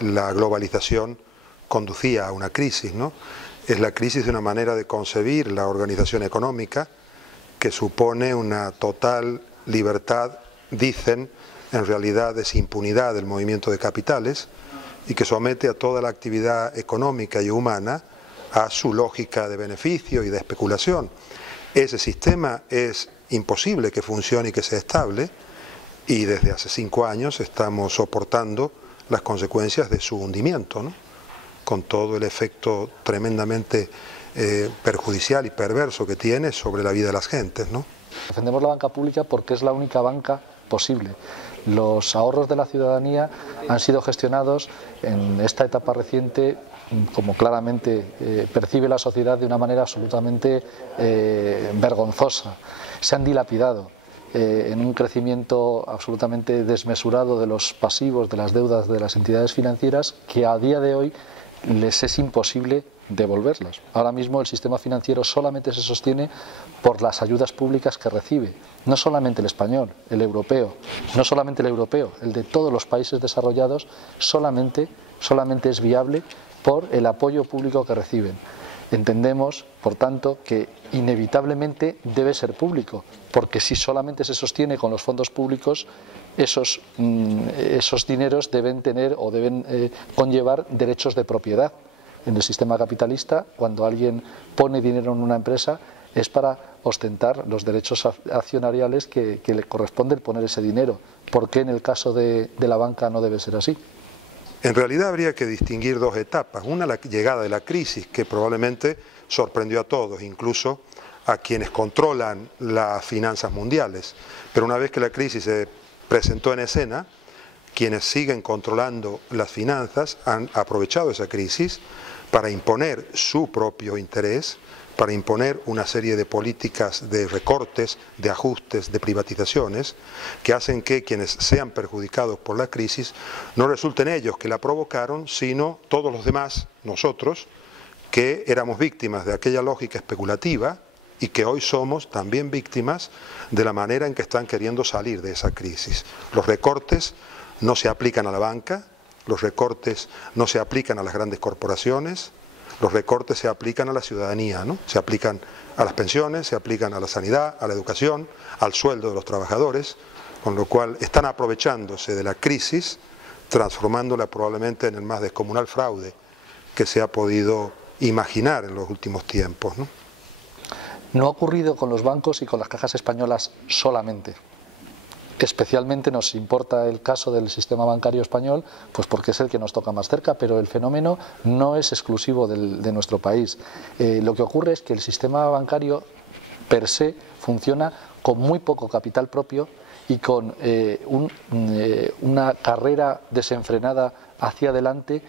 La globalización conducía a una crisis, ¿no? Es la crisis de una manera de concebir la organización económica que supone una total libertad, dicen, en realidad es impunidad del movimiento de capitales y que somete a toda la actividad económica y humana a su lógica de beneficio y de especulación. Ese sistema es imposible que funcione y que sea estable y desde hace 5 años estamos soportando las consecuencias de su hundimiento, ¿no? Con todo el efecto tremendamente perjudicial y perverso que tiene sobre la vida de las gentes, ¿no? Defendemos la banca pública porque es la única banca posible. Los ahorros de la ciudadanía han sido gestionados en esta etapa reciente, como claramente percibe la sociedad, de una manera absolutamente vergonzosa. Se han dilapidado en un crecimiento absolutamente desmesurado de los pasivos, de las deudas de las entidades financieras, que a día de hoy les es imposible devolverlas. Ahora mismo el sistema financiero solamente se sostiene por las ayudas públicas que recibe, no solamente el español, el europeo, no solamente el europeo, el de todos los países desarrollados solamente es viable por el apoyo público que reciben. Entendemos, por tanto, que inevitablemente debe ser público, porque si solamente se sostiene con los fondos públicos, esos dineros deben tener o deben conllevar derechos de propiedad. En el sistema capitalista, cuando alguien pone dinero en una empresa, es para ostentar los derechos accionariales que le corresponde poner ese dinero. ¿Por qué en el caso de la banca no debe ser así? En realidad habría que distinguir 2 etapas. Una, la llegada de la crisis, que probablemente sorprendió a todos, incluso a quienes controlan las finanzas mundiales. Pero una vez que la crisis se presentó en escena, quienes siguen controlando las finanzas han aprovechado esa crisis para imponer su propio interés, para imponer una serie de políticas de recortes, de ajustes, de privatizaciones, que hacen que quienes sean perjudicados por la crisis no resulten ellos que la provocaron, sino todos los demás, nosotros, que éramos víctimas de aquella lógica especulativa y que hoy somos también víctimas de la manera en que están queriendo salir de esa crisis. Los recortes no se aplican a la banca, los recortes no se aplican a las grandes corporaciones, los recortes se aplican a la ciudadanía, ¿no? Se aplican a las pensiones, se aplican a la sanidad, a la educación, al sueldo de los trabajadores, con lo cual están aprovechándose de la crisis, transformándola probablemente en el más descomunal fraude que se ha podido imaginar en los últimos tiempos, ¿no? No ha ocurrido con los bancos y con las cajas españolas solamente. Especialmente nos importa el caso del sistema bancario español, pues porque es el que nos toca más cerca, pero el fenómeno no es exclusivo de nuestro país. Lo que ocurre es que el sistema bancario per se funciona con muy poco capital propio y con una carrera desenfrenada hacia adelante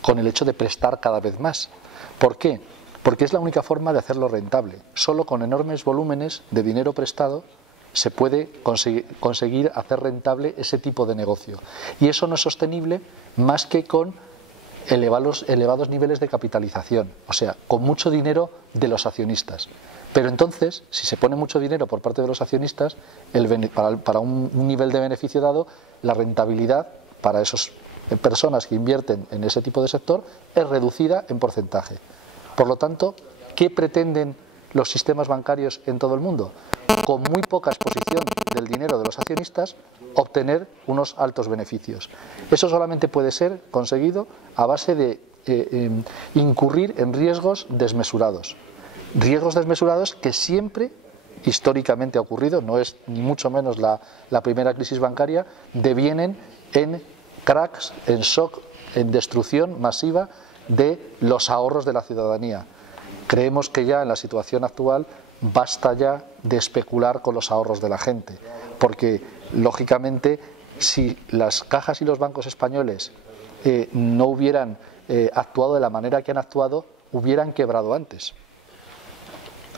con el hecho de prestar cada vez más. ¿Por qué? Porque es la única forma de hacerlo rentable. Solo con enormes volúmenes de dinero prestado se puede conseguir hacer rentable ese tipo de negocio. Y eso no es sostenible más que con elevados niveles de capitalización, o sea, con mucho dinero de los accionistas. Pero entonces, si se pone mucho dinero por parte de los accionistas, para un nivel de beneficio dado, la rentabilidad para esas personas que invierten en ese tipo de sector es reducida en porcentaje. Por lo tanto, ¿qué pretenden los sistemas bancarios en todo el mundo? Con muy poca exposición del dinero de los accionistas, obtener unos altos beneficios. Eso solamente puede ser conseguido a base de incurrir en riesgos desmesurados. Riesgos desmesurados que siempre, históricamente ha ocurrido, no es ni mucho menos la primera crisis bancaria, devienen en cracks, en shock, en destrucción masiva de los ahorros de la ciudadanía. Creemos que ya en la situación actual basta ya de especular con los ahorros de la gente, porque lógicamente si las cajas y los bancos españoles no hubieran actuado de la manera que han actuado, hubieran quebrado antes.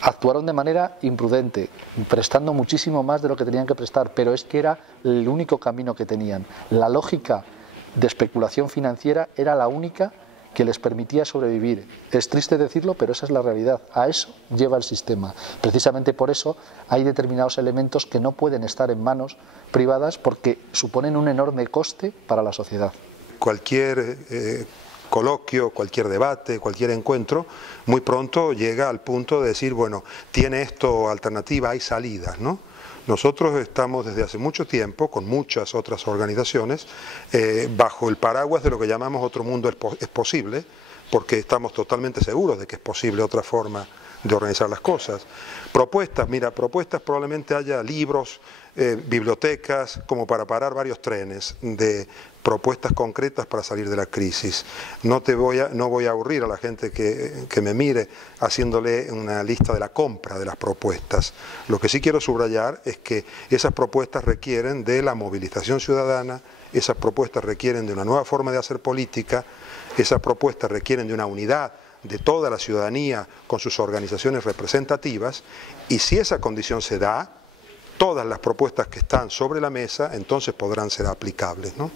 Actuaron de manera imprudente, prestando muchísimo más de lo que tenían que prestar, pero es que era el único camino que tenían. La lógica de especulación financiera era la única que les permitía sobrevivir. Es triste decirlo, pero esa es la realidad. A eso lleva el sistema. Precisamente por eso hay determinados elementos que no pueden estar en manos privadas porque suponen un enorme coste para la sociedad. Cualquier coloquio, cualquier debate, cualquier encuentro, muy pronto llega al punto de decir, bueno, tiene esto alternativa, hay salidas, ¿no? Nosotros estamos desde hace mucho tiempo, con muchas otras organizaciones, bajo el paraguas de lo que llamamos otro mundo es posible, porque estamos totalmente seguros de que es posible otra forma de organizar las cosas. Propuestas, mira, propuestas probablemente haya libros, bibliotecas, como para parar varios trenes de propuestas concretas para salir de la crisis. No voy a aburrir a la gente que me mire haciéndole una lista de la compra de las propuestas. Lo que sí quiero subrayar es que esas propuestas requieren de la movilización ciudadana, esas propuestas requieren de una nueva forma de hacer política, esas propuestas requieren de una unidad de toda la ciudadanía con sus organizaciones representativas, y si esa condición se da, todas las propuestas que están sobre la mesa entonces podrán ser aplicables, ¿no?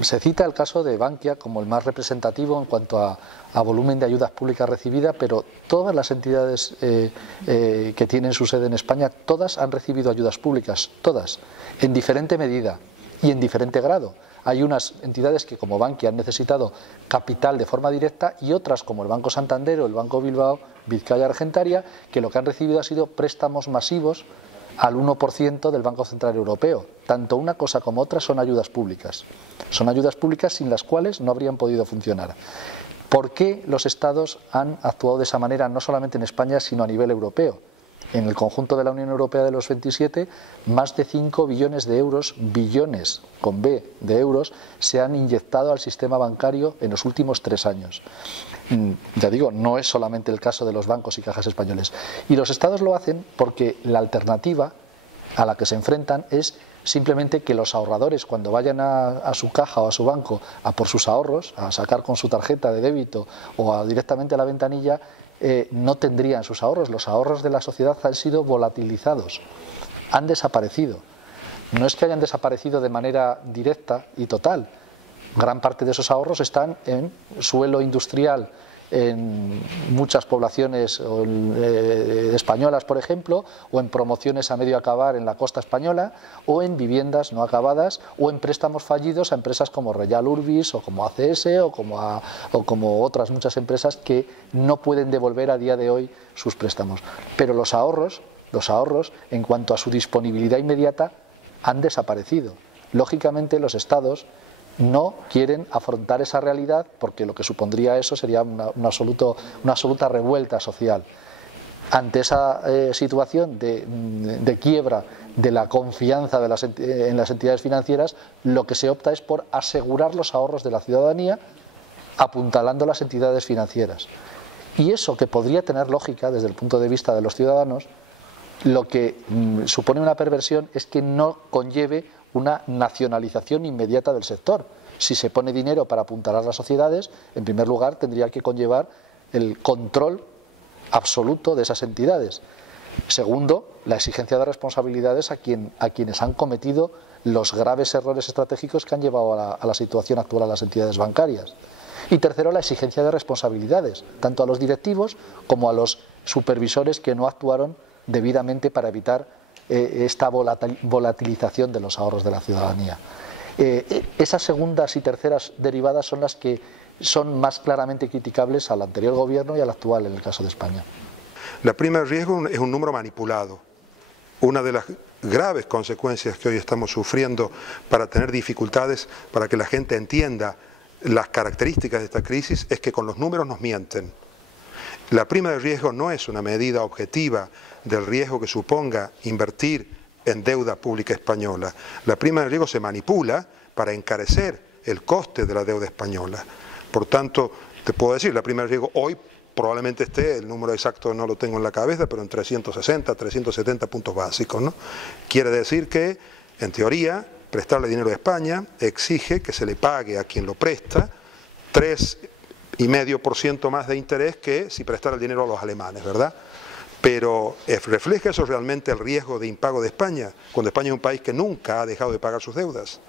Se cita el caso de Bankia como el más representativo en cuanto a volumen de ayudas públicas recibidas, pero todas las entidades que tienen su sede en España, todas han recibido ayudas públicas, todas, en diferente medida y en diferente grado. Hay unas entidades que, como Bankia, han necesitado capital de forma directa, y otras, como el Banco Santander o el Banco Bilbao Vizcaya Argentaria, que lo que han recibido ha sido préstamos masivos al 1% del Banco Central Europeo. Tanto una cosa como otra son ayudas públicas. Son ayudas públicas sin las cuales no habrían podido funcionar. ¿Por qué los Estados han actuado de esa manera, no solamente en España, sino a nivel europeo? En el conjunto de la Unión Europea de los 27, más de 5 billones de euros, billones con B de euros, se han inyectado al sistema bancario en los últimos 3 años. Ya digo, no es solamente el caso de los bancos y cajas españoles. Y los Estados lo hacen porque la alternativa a la que se enfrentan es simplemente que los ahorradores, cuando vayan a su caja o a su banco a por sus ahorros, a sacar con su tarjeta de débito o directamente a la ventanilla, no tendrían sus ahorros. Los ahorros de la sociedad han sido volatilizados, han desaparecido. No es que hayan desaparecido de manera directa y total. Gran parte de esos ahorros están en suelo industrial, en muchas poblaciones españolas, por ejemplo, o en promociones a medio acabar en la costa española, o en viviendas no acabadas, o en préstamos fallidos a empresas como Royal Urbis o como ACS o como otras muchas empresas que no pueden devolver a día de hoy sus préstamos. Pero los ahorros, en cuanto a su disponibilidad inmediata, han desaparecido. Lógicamente, los Estados no quieren afrontar esa realidad, porque lo que supondría eso sería una absoluta revuelta social. Ante esa situación de quiebra de la confianza en las entidades financieras, lo que se opta es por asegurar los ahorros de la ciudadanía, apuntalando las entidades financieras. Y eso, que podría tener lógica desde el punto de vista de los ciudadanos, lo que supone una perversión es que no conlleve una nacionalización inmediata del sector. Si se pone dinero para apuntalar las sociedades, en primer lugar tendría que conllevar el control absoluto de esas entidades. Segundo, la exigencia de responsabilidades a quienes han cometido los graves errores estratégicos que han llevado a la situación actual a las entidades bancarias. Y tercero, la exigencia de responsabilidades, tanto a los directivos como a los supervisores que no actuaron debidamente para evitar esta volatilización de los ahorros de la ciudadanía. Esas segundas y terceras derivadas son las que son más claramente criticables al anterior gobierno y al actual en el caso de España. La prima de riesgo es un número manipulado. Una de las graves consecuencias que hoy estamos sufriendo para tener dificultades, para que la gente entienda las características de esta crisis, es que con los números nos mienten. La prima de riesgo no es una medida objetiva del riesgo que suponga invertir en deuda pública española. La prima de riesgo se manipula para encarecer el coste de la deuda española. Por tanto, te puedo decir, la prima de riesgo hoy probablemente esté, el número exacto no lo tengo en la cabeza, pero en 360, 370 puntos básicos, ¿no? Quiere decir que, en teoría, prestarle dinero a España exige que se le pague a quien lo presta 3,5% más de interés que si prestara el dinero a los alemanes, ¿verdad? Pero ¿refleja eso realmente el riesgo de impago de España? Cuando España es un país que nunca ha dejado de pagar sus deudas.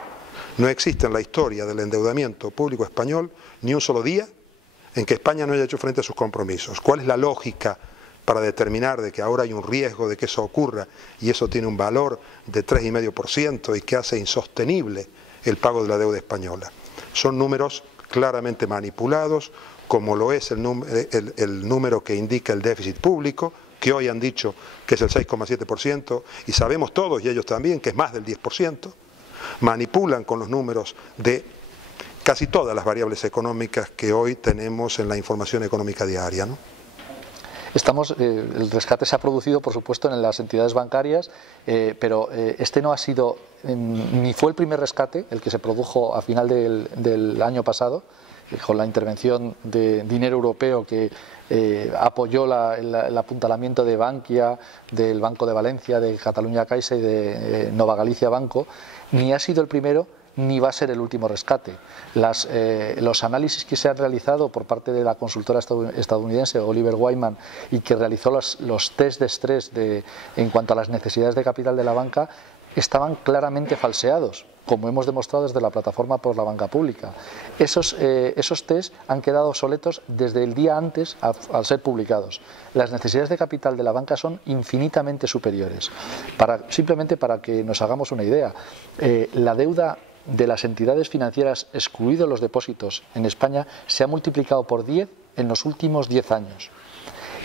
No existe en la historia del endeudamiento público español ni un solo día en que España no haya hecho frente a sus compromisos. ¿Cuál es la lógica para determinar de que ahora hay un riesgo de que eso ocurra y eso tiene un valor de 3,5% y que hace insostenible el pago de la deuda española? Son números claramente manipulados, como lo es el número que indica el déficit público, que hoy han dicho que es el 6,7%, y sabemos todos, y ellos también, que es más del 10%. Manipulan con los números de casi todas las variables económicas que hoy tenemos en la información económica diaria, ¿no? El rescate se ha producido, por supuesto, en las entidades bancarias, pero este no ha sido, ni fue el primer rescate, el que se produjo a final del año pasado, con la intervención de dinero europeo que apoyó el apuntalamiento de Bankia, del Banco de Valencia, de Catalunya Caixa y de Nova Galicia Banco, ni ha sido el primero ni va a ser el último rescate. Los análisis que se han realizado por parte de la consultora estadounidense Oliver Wyman y que realizó los test de estrés en cuanto a las necesidades de capital de la banca estaban claramente falseados, como hemos demostrado desde la plataforma por la banca pública. Esos test han quedado obsoletos desde el día antes al ser publicados. Las necesidades de capital de la banca son infinitamente superiores. Simplemente para que nos hagamos una idea, la deuda de las entidades financieras, excluidos los depósitos, en España se ha multiplicado por 10 en los últimos 10 años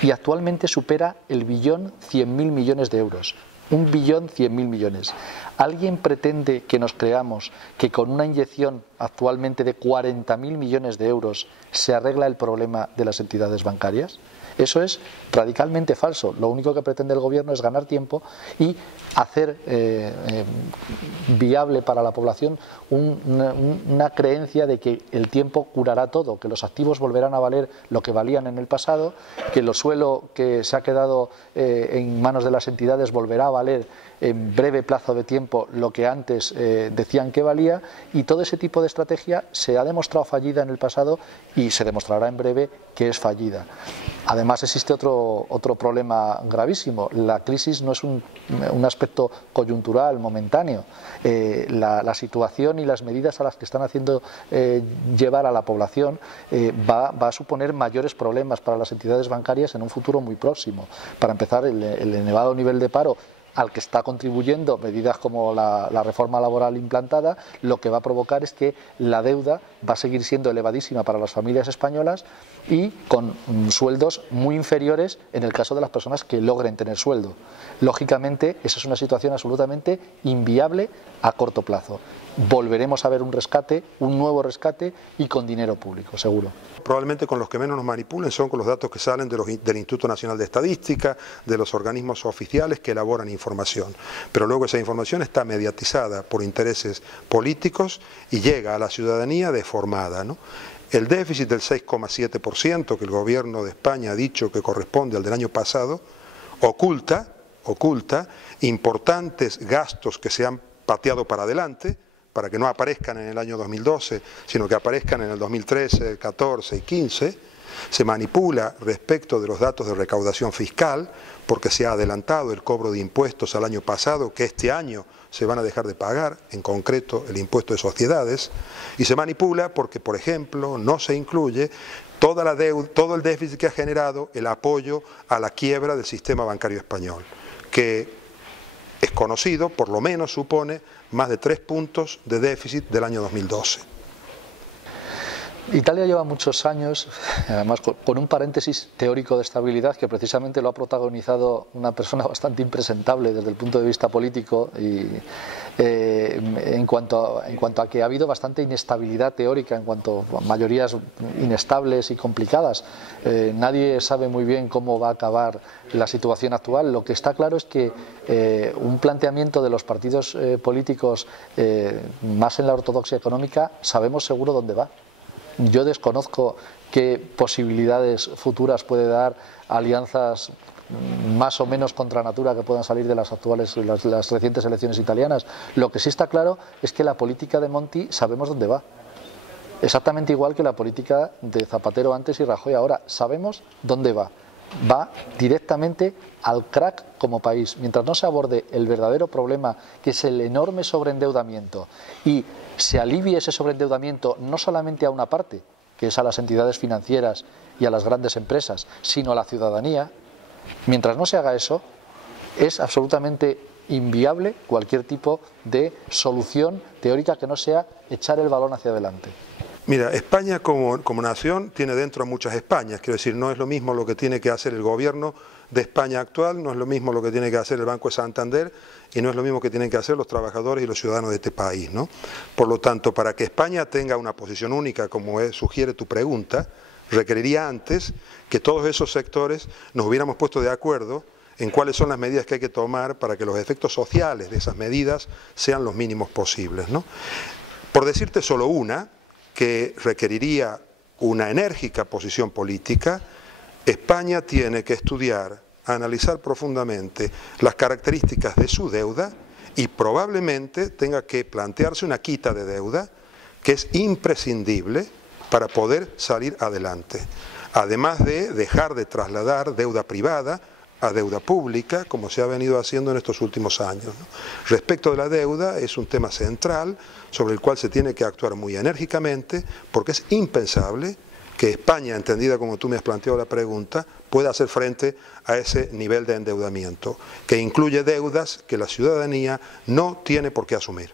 y actualmente supera el 1.100.000 millones de euros. 1.100.000 millones. ¿Alguien pretende que nos creamos que con una inyección actualmente de 40.000 millones de euros se arregla el problema de las entidades bancarias? Eso es radicalmente falso. Lo único que pretende el gobierno es ganar tiempo y hacer viable para la población una creencia de que el tiempo curará todo, que los activos volverán a valer lo que valían en el pasado, que el suelo que se ha quedado en manos de las entidades volverá a valer en breve plazo de tiempo lo que antes decían que valía, y todo ese tipo de estrategia se ha demostrado fallida en el pasado y se demostrará en breve que es fallida. Además existe otro problema gravísimo. La crisis no es un aspecto coyuntural, momentáneo. La situación y las medidas a las que están haciendo llevar a la población va a suponer mayores problemas para las entidades bancarias en un futuro muy próximo. Para empezar, el elevado nivel de paro al que está contribuyendo medidas como la reforma laboral implantada, lo que va a provocar es que la deuda va a seguir siendo elevadísima para las familias españolas y con sueldos muy inferiores en el caso de las personas que logren tener sueldo. Lógicamente, esa es una situación absolutamente inviable a corto plazo. Volveremos a ver un rescate, un nuevo rescate, y con dinero público, seguro. Probablemente con los que menos nos manipulen son con los datos que salen del Instituto Nacional de Estadística, de los organismos oficiales que elaboran información. Pero luego esa información está mediatizada por intereses políticos y llega a la ciudadanía deformada, ¿no? El déficit del 6,7% que el gobierno de España ha dicho que corresponde al del año pasado oculta importantes gastos que se han pateado para adelante, para que no aparezcan en el año 2012, sino que aparezcan en el 2013, 14 y 15, se manipula respecto de los datos de recaudación fiscal, porque se ha adelantado el cobro de impuestos al año pasado, que este año se van a dejar de pagar, en concreto el impuesto de sociedades, y se manipula porque, por ejemplo, no se incluye toda la deuda, todo el déficit que ha generado el apoyo a la quiebra del sistema bancario español, que es conocido, por lo menos supone más de 3 puntos de déficit del año 2012. Italia lleva muchos años, además con un paréntesis teórico de estabilidad que precisamente lo ha protagonizado una persona bastante impresentable desde el punto de vista político, y en cuanto a que ha habido bastante inestabilidad teórica en cuanto a mayorías inestables y complicadas. Nadie sabe muy bien cómo va a acabar la situación actual. Lo que está claro es que un planteamiento de los partidos políticos más en la ortodoxia económica sabemos seguro dónde va. Yo desconozco qué posibilidades futuras puede dar alianzas más o menos contra natura que puedan salir de las recientes elecciones italianas. Lo que sí está claro es que la política de Monti sabemos dónde va. Exactamente igual que la política de Zapatero antes y Rajoy ahora. Sabemos dónde va. Va directamente al crack como país. Mientras no se aborde el verdadero problema, que es el enorme sobreendeudamiento, y se alivie ese sobreendeudamiento no solamente a una parte, que es a las entidades financieras y a las grandes empresas, sino a la ciudadanía, mientras no se haga eso, es absolutamente inviable cualquier tipo de solución teórica que no sea echar el balón hacia adelante. Mira, España como nación tiene dentro muchas Españas, quiero decir, no es lo mismo lo que tiene que hacer el gobierno de España actual, no es lo mismo lo que tiene que hacer el Banco de Santander y no es lo mismo que tienen que hacer los trabajadores y los ciudadanos de este país, ¿no? Por lo tanto, para que España tenga una posición única, como sugiere tu pregunta, requeriría antes que todos esos sectores nos hubiéramos puesto de acuerdo en cuáles son las medidas que hay que tomar para que los efectos sociales de esas medidas sean los mínimos posibles, ¿no? Por decirte solo una, que requeriría una enérgica posición política, España tiene que estudiar, analizar profundamente las características de su deuda y probablemente tenga que plantearse una quita de deuda que es imprescindible para poder salir adelante, además de dejar de trasladar deuda privada a deuda pública, como se ha venido haciendo en estos últimos años, ¿no? Respecto de la deuda, es un tema central sobre el cual se tiene que actuar muy enérgicamente, porque es impensable que España, entendida como tú me has planteado la pregunta, pueda hacer frente a ese nivel de endeudamiento, que incluye deudas que la ciudadanía no tiene por qué asumir.